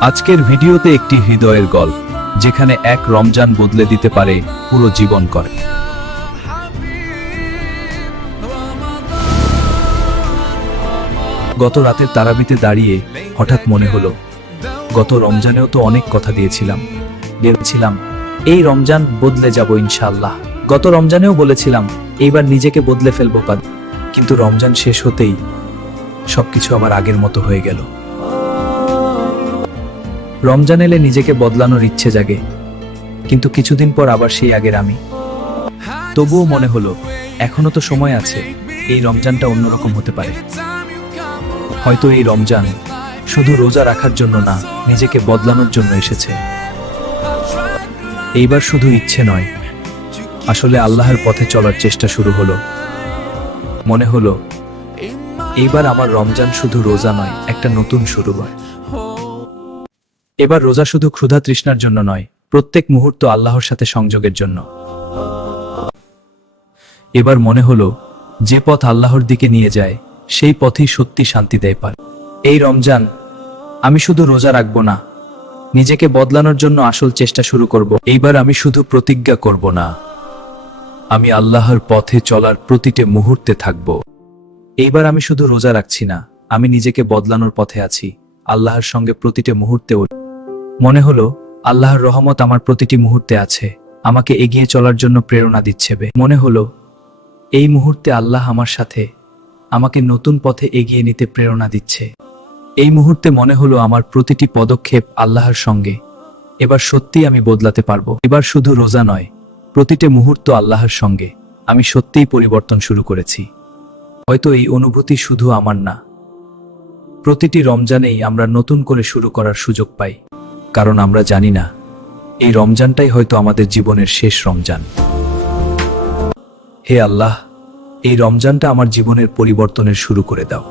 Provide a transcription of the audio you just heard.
আজকের ভিডিওতে একটি হৃদয়ের গল্প, যেখানে এক রমজান বদলে দিতে পারে পুরো জীবন করে। গত রাতের তারাবিতে দাঁড়িয়ে হঠাৎ মনে হলো, গত রমজানেও তো অনেক কথা দিয়েছিলাম। ভেবেছিলাম এই রমজান বদলে যাব ইনশাআল্লাহ। গত রমজানেও বলেছিলাম এইবার নিজেকে বদলে ফেলবো, কিন্তু রমজান শেষ হতেই সবকিছু আবার আগের মতো হয়ে গেল। রমজান এলে নিজেকে বদলানোর ইচ্ছে জাগে, কিন্তু কিছুদিন পর আবার সেই আগের আমি। তবুও মনে হলো এখনো তো সময় আছে, এই রমজানটা অন্যরকম হতে পারে। হয়তো এই রমজান শুধু রোজা রাখার জন্য না, নিজেকে বদলানোর জন্য এসেছে। এইবার শুধু ইচ্ছে নয়, আসলে আল্লাহর পথে চলার চেষ্টা শুরু হলো। মনে হলো এইবার আমার রমজান শুধু রোজা নয়, একটা নতুন শুরু হয়। এবার রোজা শুধু ক্ষুধা তৃষ্ণার জন্য নয়, প্রত্যেক মুহূর্ত আল্লাহর সাথে সংযোগের জন্য। এবার মনে হলো যে পথ আল্লাহর দিকে নিয়ে যায়, সেই পথেই সত্যি শান্তি দেয় পারে। এই রমজান আমি শুধু রোজা রাখবো না, নিজেকে বদলানোর জন্য আসল চেষ্টা শুরু করব। এইবার আমি শুধু প্রতিজ্ঞা করব না, আমি আল্লাহর পথে চলার প্রতিটি মুহূর্তে থাকব। এইবার আমি শুধু রোজা রাখছি না, আমি নিজেকে বদলানোর পথে আছি, আল্লাহর সঙ্গে প্রতিটি মুহূর্তে। মনে হলো আল্লাহর রহমত আমার প্রতিটি মুহূর্তে আছে, আমাকে এগিয়ে চলার জন্য প্রেরণা দিচ্ছে। মনে হলো এই মুহূর্তে আল্লাহ আমার সাথে, আমাকে নতুন পথে এগিয়ে নিতে প্রেরণা দিচ্ছে। এই মুহূর্তে মনে হলো আমার প্রতিটি পদক্ষেপ আল্লাহর সঙ্গে। এবার সত্যিই আমি বদলাতে পারবো। এবার শুধু রোজা নয়, প্রতিটি মুহূর্ত আল্লাহর সঙ্গে। আমি সত্যিই পরিবর্তন শুরু করেছি। হয়তো এই অনুভূতি শুধু আমার না, প্রতিটি রমজানেই আমরা নতুন করে শুরু করার সুযোগ পাই, কারণ আমরা জানি না এই রমজানটাই হয়তো আমাদের জীবনের শেষ রমজান। হে আল্লাহ, এই রমজানটা আমার জীবনের পরিবর্তনের শুরু করে দাও।